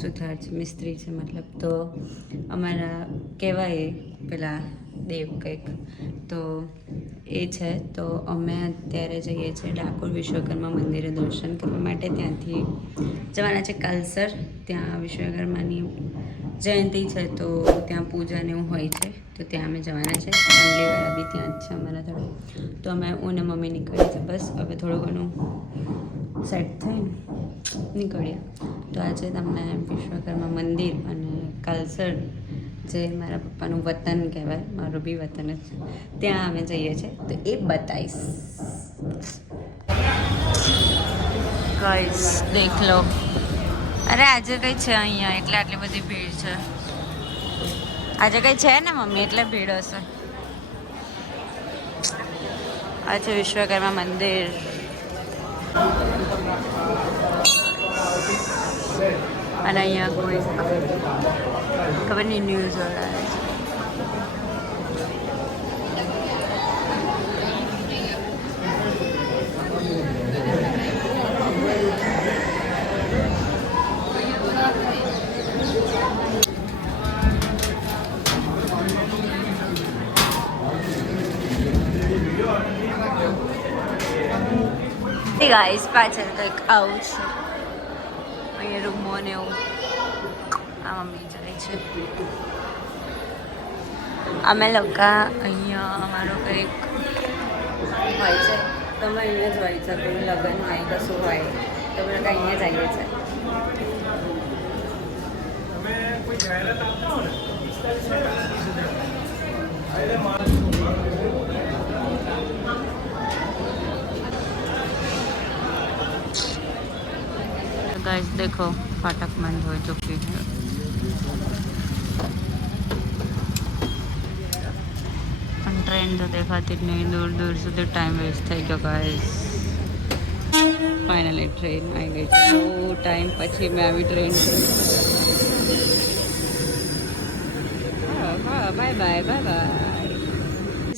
સુથાર છે, મિસ્ત્રી છે મતલબ. તો અમારા કહેવાય પેલા દેવ કંઈક તો એ છે. તો અમે અત્યારે જઈએ છીએ ડાકોર વિશ્વકર્મા મંદિરે દર્શન કરવા માટે. ત્યાંથી જવાના છે કાલસર. ત્યાં વિશ્વકર્માની જયંતિ છે તો ત્યાં પૂજા ને એવું હોય છે. તો ત્યાં અમે જવાના છે. ફેમિલીવાળા બી ત્યાં જ છે અમારા થોડું. તો અમે હું ને મમ્મી નીકળીએ છીએ. બસ હવે થોડું ઘણું સેટ થઈને નીકળ્યા. તો આજે તમને વિશ્વકર્મા મંદિર અને કાલસર, જે મારા પપ્પાનું વતન કહેવાય, મારું બી વતન જ, ત્યાં અમે જઈએ છીએ તો એ બતાવીશ. ગાઈસ દેખ લો. અરે આજે કઈ છે અહીંયા એટલે આટલી બધી ભીડ છે. આજે કઈ છે ને મમ્મી એટલે ભીડ હશે. આ છે વિશ્વકર્મા મંદિર. અને અહીંયા કોઈ ખબર નહીં ન્યૂઝ વાળા છે. ગાઈસ પાછળ કંઈક આવું છે. અહીંયા રૂમો ને એવું. આ મમ્મી જાય છે. અમે લોકો અહીંયા અમારો કંઈક હોય છે. તમે અહીંયા જ હોય છે. કોઈ લગ્ન હોય કશું હોય તો અમે લોકો અહીંયા જઈએ છીએ. गाइस देखो फाटक बंद हो चुकी है. ट्रेन तो देखाती नहीं. दूर दूर સુધી ટાઈમ વેસ્ટ થઈ ગયો ગાઈસ. ફાઇનલી ટ્રેન આવી ગઈ છે. બહુ ટાઈમ પછી મેં આવી ટ્રેન જોઈ. હા બાય બાય બાય બાય.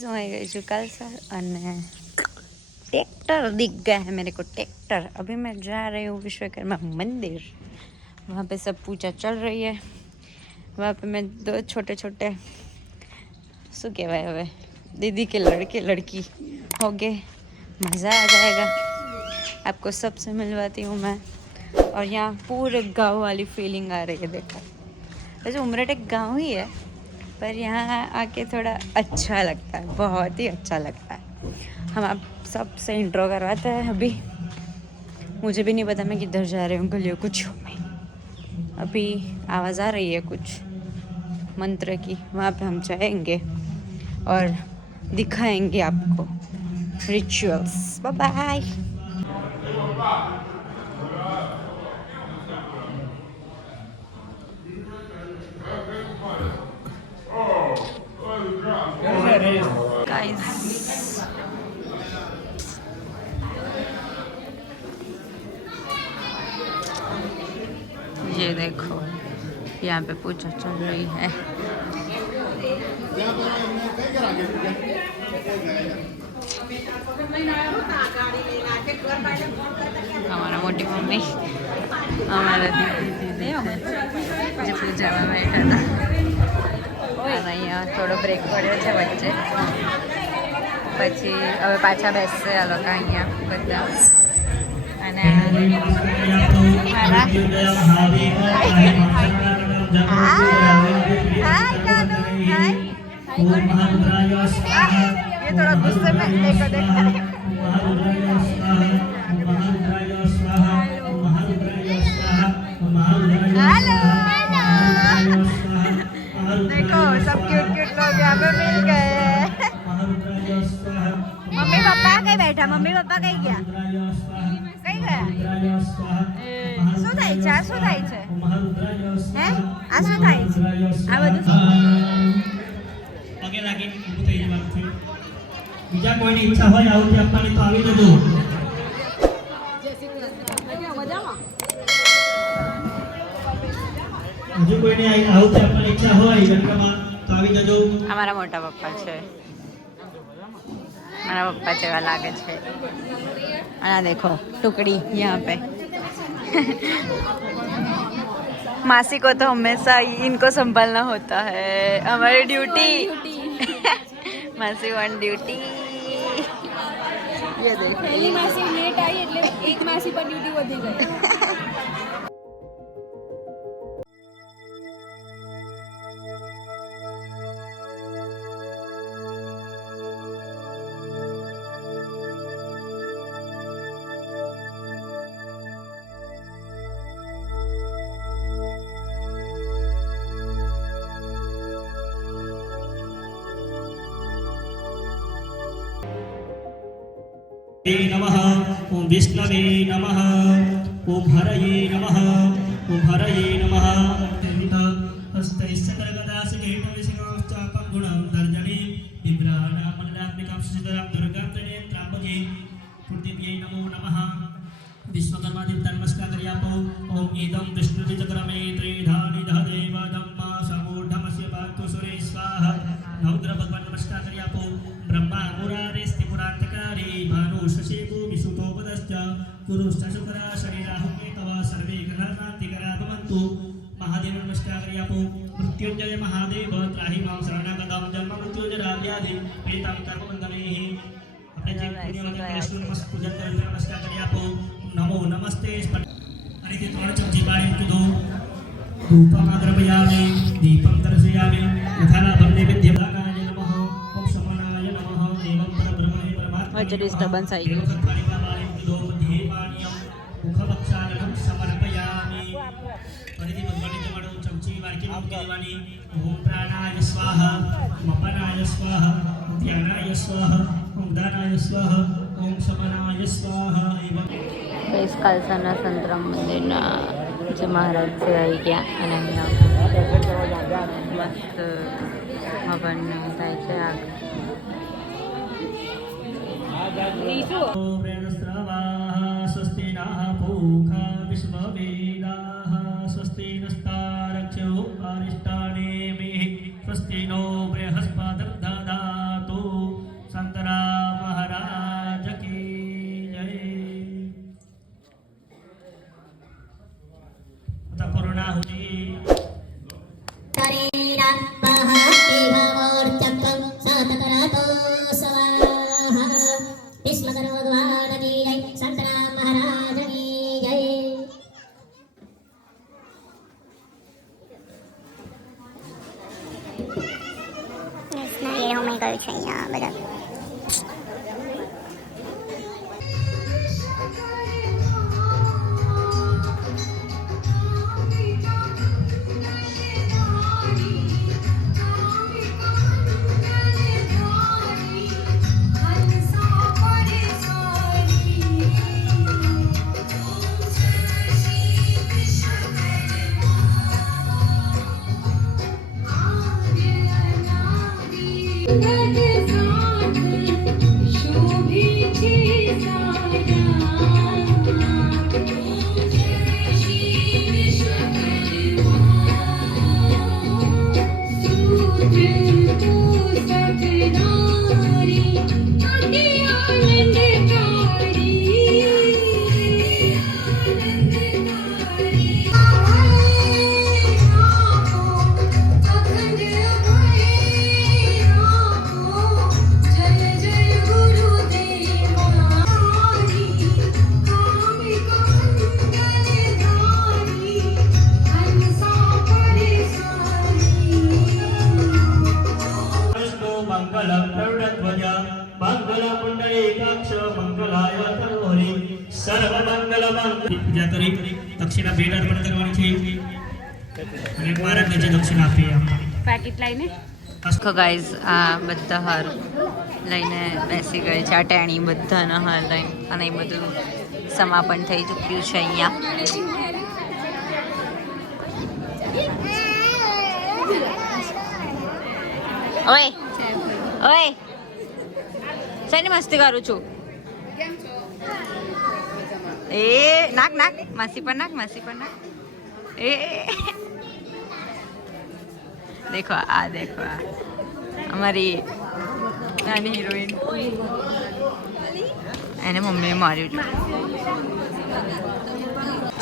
શું આવી ગઈ છું કાલસર અને ट्रैक्टर दिख गया है मेरे को. ट्रैक्टर. अभी मैं जा रही हूँ विश्वकर्मा मंदिर. वहाँ पे सब पूजा चल रही है. वहाँ पे मैं दो छोटे छोटे शू कहवाय हवे दीदी के लड़के लड़की हो गए. मज़ा आ जाएगा. आपको सबसे मिलवाती हूँ मैं. और यहाँ पूरे गांव वाली फीलिंग आ रही है. देखो वैसे उमरठ एक गाँव ही है पर यहाँ आके थोड़ा अच्छा लगता है. बहुत ही अच्छा लगता है. हम आप सबसे इंट्रो करवाते हैं. अभी मुझे भी नहीं पता मैं किधर जा रही हूँ. गलियों को छू में अभी आवाज़ आ रही है कुछ मंत्र की. वहाँ पे हम जाएंगे और दिखाएंगे आपको रिचुअल्स. Bye bye. गाइस ये देखो यहाँ पे पूजा चल रही है. हमारा मोटी मम्मी हमारा दीदी जो पूजा में बैठा था. અને અહીંયા થોડો બ્રેક પડ્યો છે વચ્ચે. પછી હવે પાછા બેસશે આ લોકો અહીંયા બધા. અને ये थोड़ा गुस्से में. देखो देखो हेलो देखो सब क्यूट क्यूट लोग यहाँ पे मिल गए. मम्मी पापा कहीं बैठा. मम्मी पापा कहीं गया. कहीं गया. શું થાય છે? આ શું થાય છે? હે આ શું થાય છે? આ બધું પગે લાગીને ઊભું થઈ જવાનું છે. બીજા કોઈની ઈચ્છા હોય આવું આપવાની તો આવી જજો. હજુ કોઈને આવું આપવાની ઈચ્છા હોય ગણકામાં તો આવી જજો. અમારા મોટા પપ્પા છે. મારા પપ્પા જેવા લાગે છે. અને देखो टुकड़ी यहाँ पे मासी को तो हमेशा इनको संभालना होता है, हमारी ड्यूटी। मासी ऑन ड्यूटी। ये देख पहली मासी लेट आई એટલે એક માસી પર ડ્યુટી વધી ગઈ. नमः ओम विष्णवे नमः ओम हरये नमः ओम हरये नमः हस्तैश्चकरगदासिकेटविषयाश्चापं गुणं तर्जने विभ्राणामण्डलात्मिकां सुसिद्धरां दुर्गां त्र्यम्बके पृथिव्यै नमो नमः विश्वकर्मा देवता नमस्कार करिए आपो ओम इदं विष्णुति चक्रमे त्रिधानि दहदेव धम्मा समूढमस्य पातु सुरे स्वाहा नवग्रह भगवान नमस्कार करिए आपो ब्रह्मा मुरारेस्ति पुरान्तकारी भानु शशिभू विशुतोपदश्च कुरुश्च शुक्रा शरीराहु केतवा सर्वे ग्रहाः शान्तिकरा भवन्तु महादेव नमस्कार करिए आपो मृत्युंजय महादेव त्राहि मां शरणागतं जन्म मृत्युजराव्याधि प्रेतं कर्मबन्धनैः अपने जे पुण्यवंत कृष्ण पूजन करते नमस्कार करिए आपो नमो नमस्ते अरे ते त्रण चमची बारी मूकी दो धूपं आग्रपयामि दीपं दर्शयामि यथालाभं नैवेद्यदानाय नमः ओम शमनाय नमः देवं परब्रह्मणे परमात्मने वच्चे डिस्टर्बन्स आई गई. दो मध्ये पाणियं मुखभक्षालनं समर्पयामि परिधि भगवान जमाडो चमची वारकी मूकी देवानी ओम प्राणाय स्वाहा मपनाय स्वाहा ध्यानाय स्वाहा ओम दानाय स्वाहा ओम शमनाय स्वाहा एवं ગાઈસ કાલસાના સંતરામ મંદિરના જે મહારાજ છે આવી ગયા અને એમના મસ્ત હવન થાય છે. स्वस्ति नः पूषा विश्ववेदाः स्वस्ति नस्तारक्षो अरिष्टानेमिः स्वस्ति नो बृहस्पतिर्दधातु संतराम महाराज की जय. पूर्णाहुति પૂજા કરી દક્ષિણા ભેટ અર્પણ કરવાની છે અને મહારાજને જે દક્ષિણા આપી પેકેટ લઈને આખો ગાઈઝ આ બધા હાર લઈને બેસી ગઈ છે. આ ટેણી બધાના હાર લઈને અને એ બધું સમાપન થઈ ચૂક્યું છે અહીંયા. ઓય ઓય શેની મસ્તી કરું છું? એ નાક નાક માસી પર નાક માસી પર નાક. એ देखो आ देखो आ हमारी नानी हीरोइन એને મમ્મીએ માર્યું છે.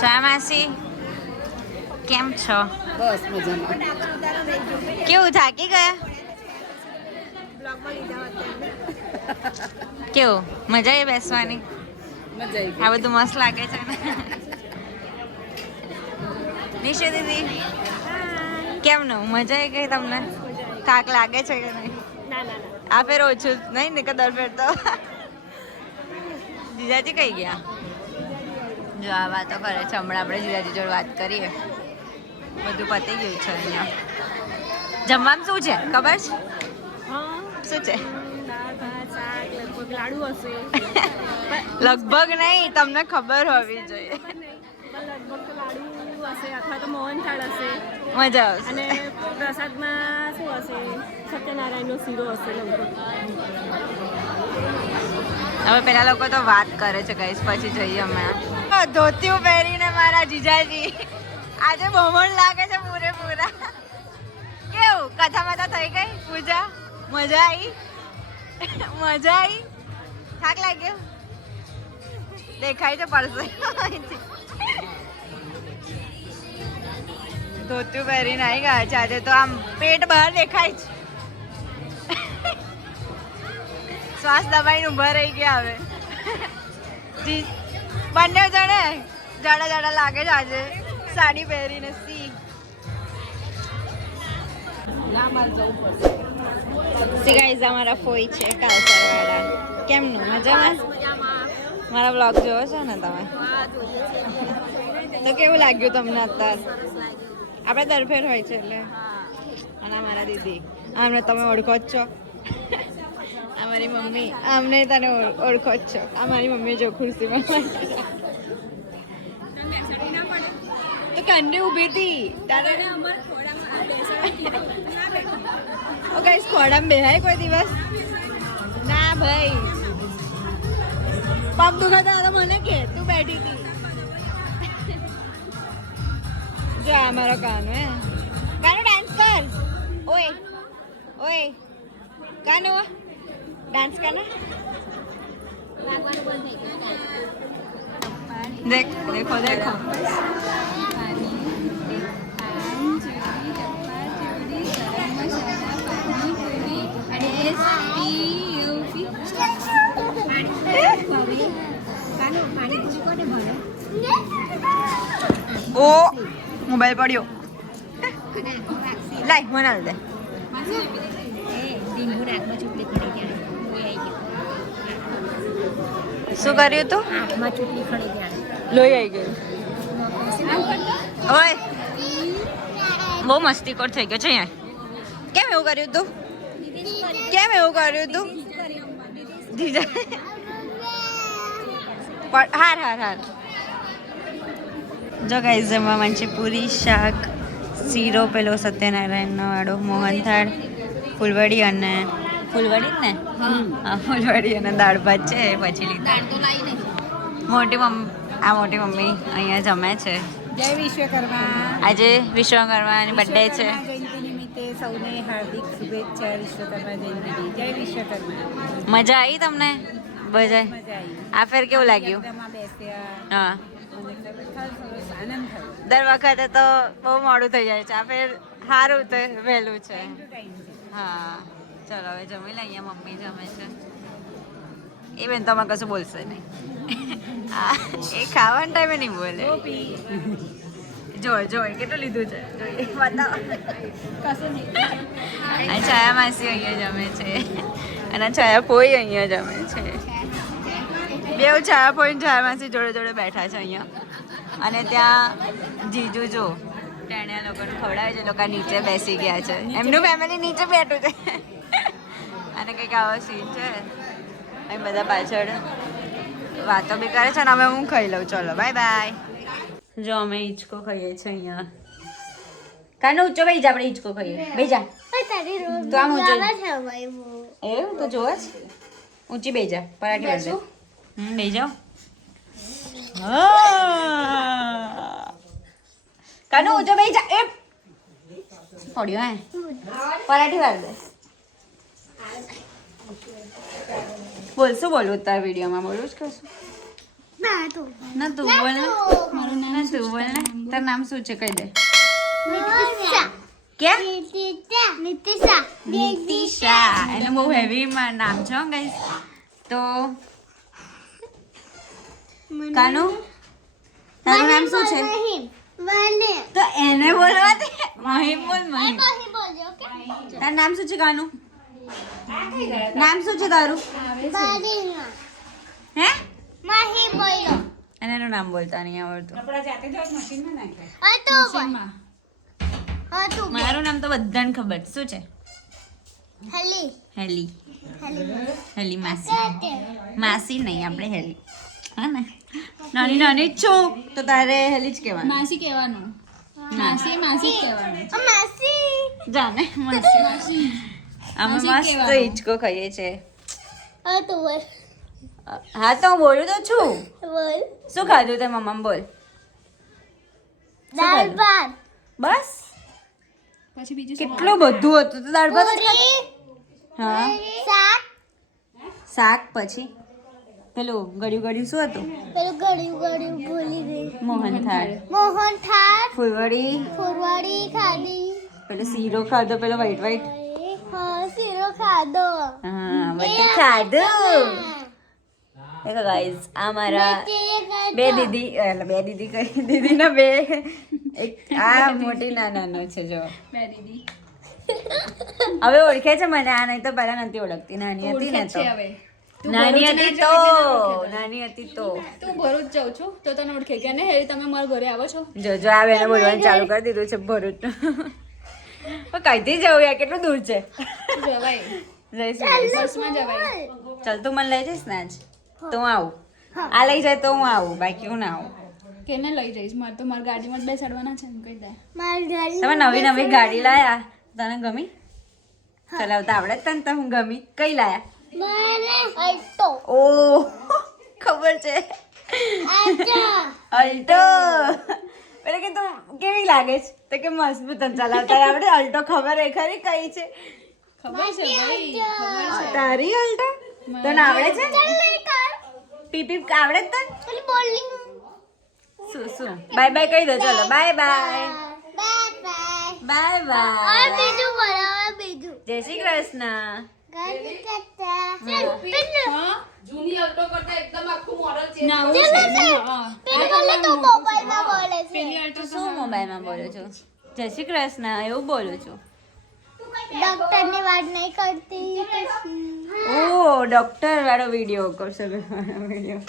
ચા માસી કેમ છો? બસ મજામાં. કેવું થાકી ગયા? કેવું મજા આવી બેસવાની? મજા આવી આ બધું મસ્ત લાગે છે ને? નિશુ દીદી કેમનું મજા આવી ગઈ તમને? થાક લાગે છે કે નહીં? આ ફેર ઓછું નહીં ને કે દર ફેર તો જીજાજી કઈ ગયા? જો આ વાતો કરે છે હમણાં આપણે જીજાજી જોડે વાત કરીએ. બધું પતી ગયું છે અહીંયા. જમવામાં શું છે ખબર છે? શું છે? લાડુ હશે. લગભગ નહીં, તમને ખબર હોવી જોઈએ. લગભગ તો લાડુ હશે અથવા તો મોહનથાળ હશે. મજા આવશે. અને પ્રસાદમાં શું હશે? સત્યનારાયણનો શીરો હશે લગભગ. હવે પેલા લોકો તો વાત કરે છે ગાઈસ, પછી જઈએ અમે. ધોતિયું પહેરીને મારા જીજાજી આજે બમણ લાગે છે પૂરેપૂરા. કેવું કથા મથા થઈ ગઈ? પૂજા મજા આવી? મજા આવી? થાક લાગ્યો? દેખાય તો પડશે. ધોતિયું પહેરીને આવી ગયા છે આજે તો આમ પેટ બહાર દેખાય છે. શ્વાસ દબાઈને ઊભા રહી ગયા હવે. બંને જણે જાડા જાડા લાગે છે આજે સાડી પહેરીને. સી ગાઈઝ અમારા ફોઈ છે કાલસરવાળા. કેમનું મજામાં? મારા બ્લોગ જોવો છો ને તમે? તો કેવું લાગ્યું તમને અત્યારે? આપણે દરફેર હોય છે એટલે. અને અમારા દીદી અમને તમે ઓળખો જ છો. અમારી મમ્મી અમને તને ઓળખો જ છો. અમારી મમ્મી જો ખુરશીમાં તો કંડી ઊભી હતી તારે. ઓ ગાઈસ ખોડામાં બેહાય કોઈ દિવસ? ના ભાઈ, પગ દુખાતા હતા મને કે તું બેઠી હતી. જો આ મારો કાનો હે. કાનો ડાન્સ કર. ઓય ઓય કાનો डांस करना. देख देखो देखो ओ मोबाइल पड़ियो लाई मना दे. શું કર્યું તું? આંખમાં ચૂંટણી ખણી ગયા. લોહી આવી ગયું. ઓય બહુ મસ્તીખોર થઈ ગયો છે અહીંયા. કેમ એવું કર્યું તું? કેમ એવું કર્યું તું? જીજા હાર હાર હાર. જો ગાઈસ જમવામાં છે પૂરી, શાક, શીરો, પેલો સત્યનારાયણનો વાળો, મોહનથાળ, ફૂલવડી અને ફૂલવડી જ ને? હા ફૂલવડી અને દાળ ભાત છે. પછી લીધા મોટી મમ્મી અહીંયા જમે છે. જય વિશ્વકર્મા. આજે વિશ્વકર્માની બર્થડે છે. જયંતિ નિમિત્તે સૌને હાર્દિક શુભેચ્છા. વિશ્વકર્મા જયંતિ. જય વિશ્વકર્મા. મજા આવી તમને બધા? મજા આવી. આ ફેર કેવું લાગ્યું? બેસ્યા હા અને સરસ આનંદ થયો. દર વખતે તો બહુ મોડું થઈ જાય છે. આ ફેર સારું તો વહેલું છે. હા ચલો હવે જમી લઈએ. મમ્મી જમે છે. એ બેન તમે કશું બોલશે નહીં. એ ખાવાના ટાઈમે નહીં બોલે. જો કેટલું લીધું છે જોઈએ બતાવો. છાયા માસી અહીંયા જમે છે અને છાયા ફોઈ અહીંયા જમે છે. બેવ છાયા ફોઈ છાયા માસી જોડે જોડે બેઠા છે અહીંયા. અને ત્યાં જીજુ જો ટેણિયા લોકોને ખવડાવે છે. લોકો નીચે બેસી ગયા છે. એમનું ફેમિલી નીચે બેઠું છે. અને કંઈક આવો સીન છે. અહીં બધા પાછળ વાતો બી કરે છે. અને અમે હું ખાઈ લઉં. ચલો બાય બાય. જો અમે હિંચકો ખાઈએ છીએ અહીંયા. કાનો ઊંચો બેસી જા. આપણે હિંચકો ખાઈએ. બેસી જા. તો આમ ઊંચો એવું તો જોવે છે. ઊંચી બેસી જા. પરાઠી વળે. બેસી જાઓ. કાનો ઊંચો બેસી જા. એ પડ્યો હે પરાઠી વાળ દે. બોલ શું બોલવું તાર વિડીયોમાં? બોલું જ કશું ના તું બોલ ને. મારું નામ તું બોલ ને. તારું નામ શું છે કહી દે. કે નીતિશા એનું બહુ હેવી નામ છે ગાઈસ. તો કાનુ તારું નામ શું છે? તો એને બોલવા દે. મહિમ બોલ. મહિમ તારું નામ શું છે કાનુ? નામ શું છે તારું? હે અને એનું નામ બોલતા નહીં આવડતું. મારું નામ તો બધાને ખબર. શું છે? હેલી. હેલી માસી નહીં, આપણે હેલી. હા ને, નાની નાની જ છું તો તારે હેલી જ કહેવાનું. માસી કહેવાનું. માસી જ કહેવાનું. જાને માસી. અમે મસ્ત હિંચકો ખાઈએ છે. હા તો હું બોલું તો છું. શું ખાધું તે મમ્મા બોલ? બસ પછી બીજું કેટલું બધું હતું તો દાળ ભાત જ ખાધું. હા શાક. પછી પેલું ગળ્યું શું હતું? મોહનથાળ. ફૂલવડી ખાધી. પેલો શીરો ખાધો, પેલો વ્હાઈટ. શીરો ખાધો. હા બધું ખાધું. દેખો ગાઈસ, આ મારા બે દીદી કઈ દીદીના બે એક આ મોટી નાનો છે જો. બે દીદી હવે ઓળખે છે મને. આ નહીં તો પહેલા નથી ઓળખતી. નાની હતી ને તો નાની હતી તો તું ભરૂચ જાઉં છું તો તને ઓળખે કે ને હેરી તમે મારા ઘરે આવો છો? જો આવે એને બોલવાનું ચાલુ કરી દીધું છે ભરૂચ. કઈથી જવું યાર, કેટલું દૂર છે. જવાય. જઈશું. બસમાં જવાય. ચાલ તું મને લઈ જઈશ ને આજ તો હું આવું. આ લઈ જાય તો હું આવું, બાકી હું ના આવું. કેને લઈ જઈશ? મારે તો મારી ગાડીમાં જ બેસાડવાના છે એમ કહી દે. તમે નવી ગાડી લાયા, તને ગમી? ચલાવતા આવડે તને? તો હું ગમી. કઈ લાયા? ઓ ખબર છે, અલ્ટો. એટલે કે તું કેવી લાગે છે? તો કે મજબૂત તને ચલાવતા આવડે. અલ્ટો ખબર એ ખરી કઈ છે? ખબર છે ભાઈ, ખબર છે. તારી અલ્ટો તને આવડે છે? પીપી આવડે તને? શું બાય બાય કહી દો. ચલો બાય બાય. Bye bye. જય શ્રી કૃષ્ણ. જૂની અલ્ટો કરતા એકદમ આખું મોડલ ચેન્જ ના, કર્યું આવું છે. છે. હા. પેલી અલ્ટો શું મોબાઈલમાં બોલું છું? જય શ્રી કૃષ્ણ એવું બોલું છું. ડોક્ટર ની વાત નહીં કરતી ઓ ડોક્ટર વાળો વિડીયો કરશો? વિડીયો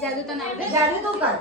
જાદુ તને આવડે? જાદુ તું કર.